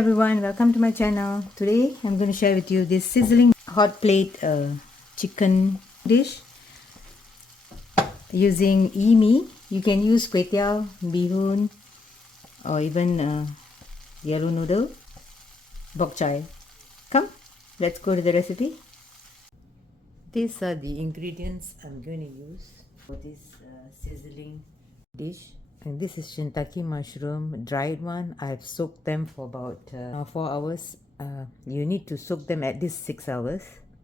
everyone, welcome to my channel. Today I'm going to share with you this sizzling hot plate chicken dish using Yee Mee. You can use kway teow, bihun, or even yellow noodle, Bok Choy. Come, let's go to the recipe. These are the ingredients I'm going to use for this sizzling dish. And this is Shitake mushroom, dried one. I've soaked them for about 4 hours. You need to soak them at least 6 hours.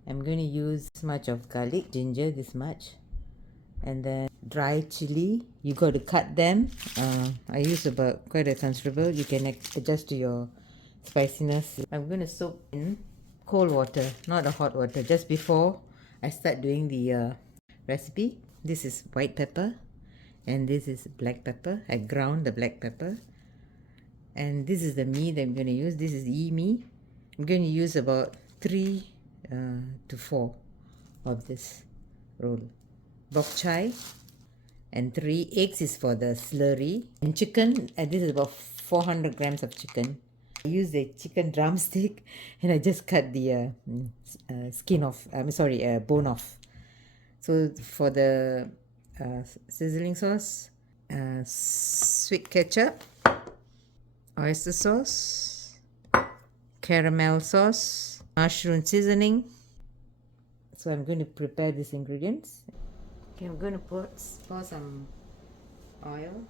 I'm going to use this much of garlic, ginger, this much. And then dry chili. You got to cut them. I use about quite a considerable. You can adjust to your spiciness. I'm going to soak in cold water, not a hot water, just before I start doing the recipe. This is white pepper. And this is black pepper. I ground the black pepper. And this is the meat that I'm going to use. This is Yee Mee. I'm going to use about 3 to 4 of this roll. Bok Choy. And 3 eggs is for the slurry. And chicken, this is about 400 grams of chicken. I use the chicken drumstick and I just cut the skin off. Bone off. So for the sizzling sauce, sweet ketchup, oyster sauce, caramel sauce, mushroom seasoning. So I'm going to prepare these ingredients. Okay, I'm going to pour some oil.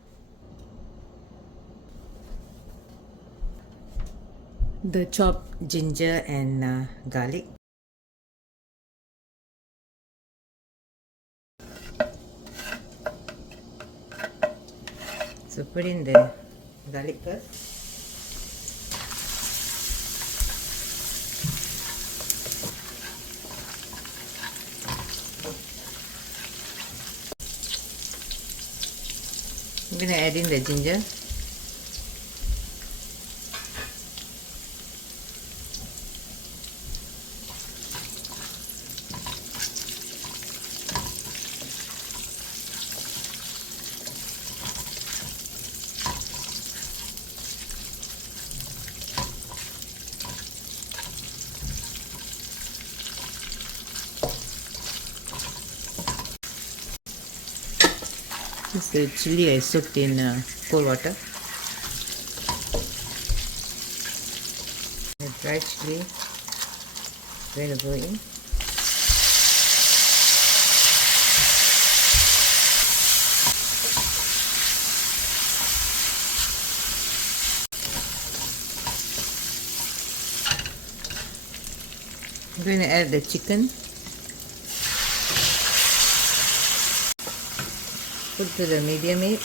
The chopped ginger and garlic. So put in the garlic first. I'm going to add in the ginger. This is the chili I soaked in cold water. The dried chili going to go in. I'm going to add the chicken. Put to the medium heat.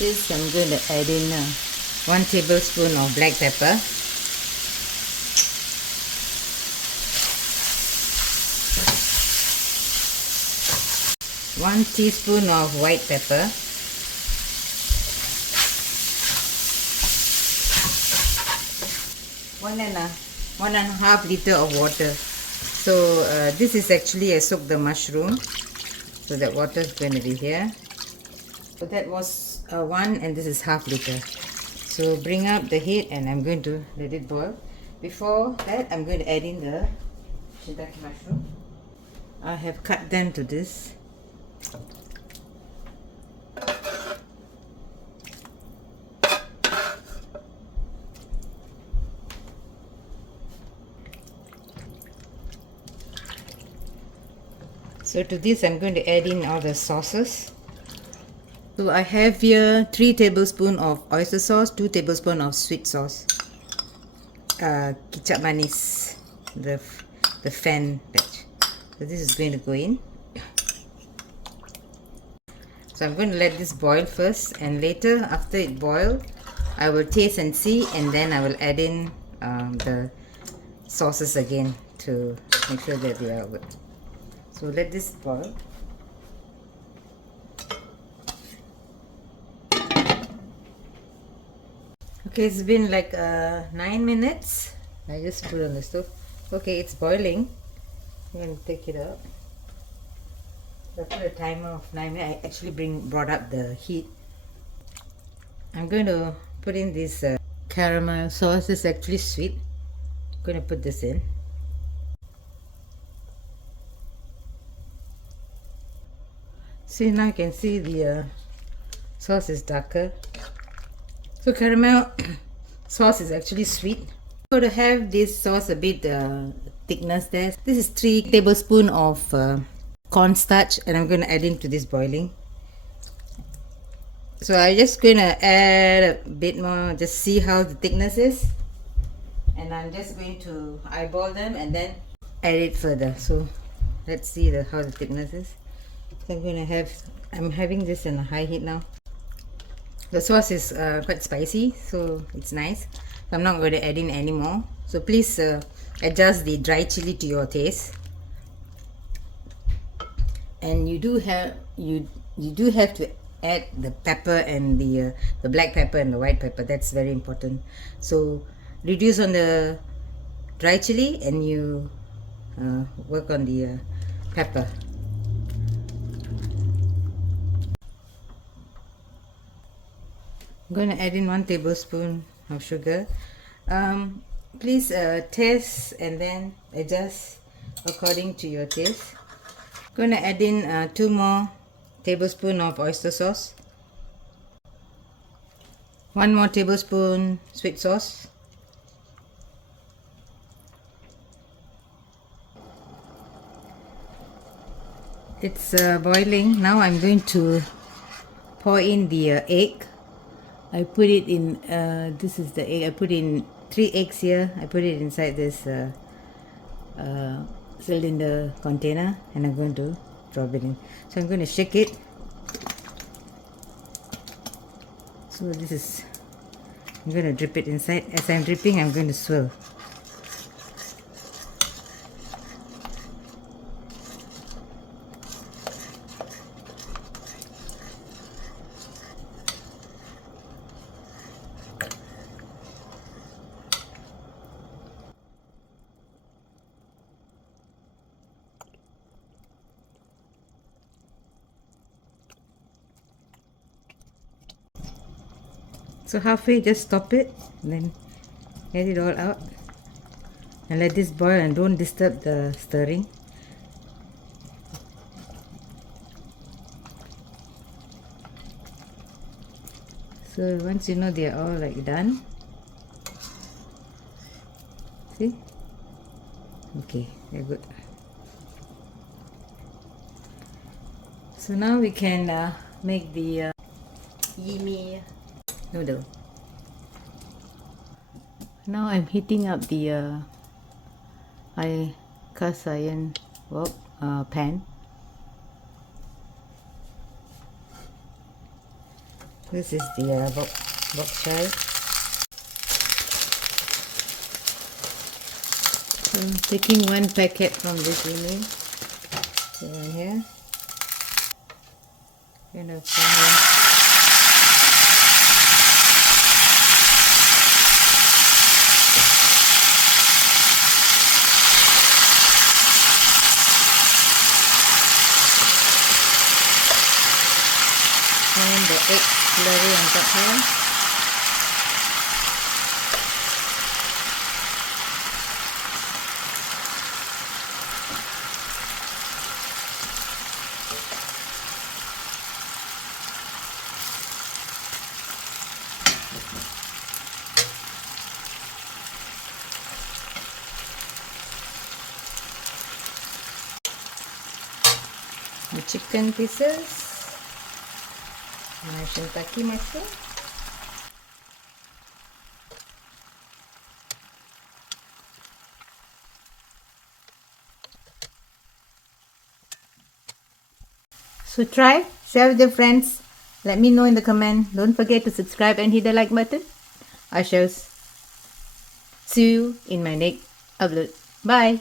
This I'm going to add in 1 tablespoon of black pepper, 1 teaspoon of white pepper, 1.5 liter of water. So this is actually I soaked the mushroom, so that water is going to be here. So that was 1 and this is half liter. So bring up the heat and I'm going to let it boil. Before that I'm going to add in the shiitake mushroom. I have cut them to this. So to this I'm going to add in all the sauces. So I have here 3 tablespoons of oyster sauce, 2 tablespoons of sweet sauce, kicap manis, the fan batch. So this is going to go in. So I'm going to let this boil first, and later after it boils, I will taste and see, and then I will add in the sauces again to make sure that they are good. So let this boil. Okay, it's been like 9 minutes. I just put it on the stove. Okay, it's boiling. I'm going to take it out. I put a timer of 9 minutes. I actually brought up the heat. I'm going to put in this caramel sauce. It's actually sweet. I'm going to put this in. See, now you can see the sauce is darker. So caramel sauce is actually sweet. I'm going to have this sauce a bit thickness there. This is 3 tablespoons of cornstarch, and I'm going to add into this boiling. So I'm just going to add a bit more, just see how the thickness is. And I'm just going to eyeball them and then add it further. So let's see how the thickness is. So I'm having this in a high heat now. The sauce is quite spicy, so it's nice. So I'm not going to add in any more. So please adjust the dry chili to your taste. And you do have to add the pepper and the black pepper and the white pepper. That's very important. So reduce on the dry chili and you work on the pepper. I'm going to add in 1 tablespoon of sugar. Please taste and then adjust according to your taste. I'm going to add in 2 more tablespoons of oyster sauce, 1 more tablespoon sweet sauce, it's boiling. Now I'm going to pour in the egg. I put it in, this is the egg. I put in 3 eggs here. I put it inside this cylinder container, and I'm going to drop it in. So I'm going to shake it. So I'm going to drip it inside. As I'm dripping, I'm going to swirl. So halfway, just stop it, and then get it all out, and let this boil, and don't disturb the stirring. So once you know they are all like done, see? Okay, they're good. So now we can make the Yee Mee noodle. Now I'm heating up the cast iron wok pan. This is the Bok Choy. So I'm taking 1 packet from this Yee Mee. So in here, kind of and the egg slurry on top here. The chicken pieces. My Shitake Mushroom. So try, share with your friends. Let me know in the comment. Don't forget to subscribe and hit the like button. I shall see you in my next upload. Bye.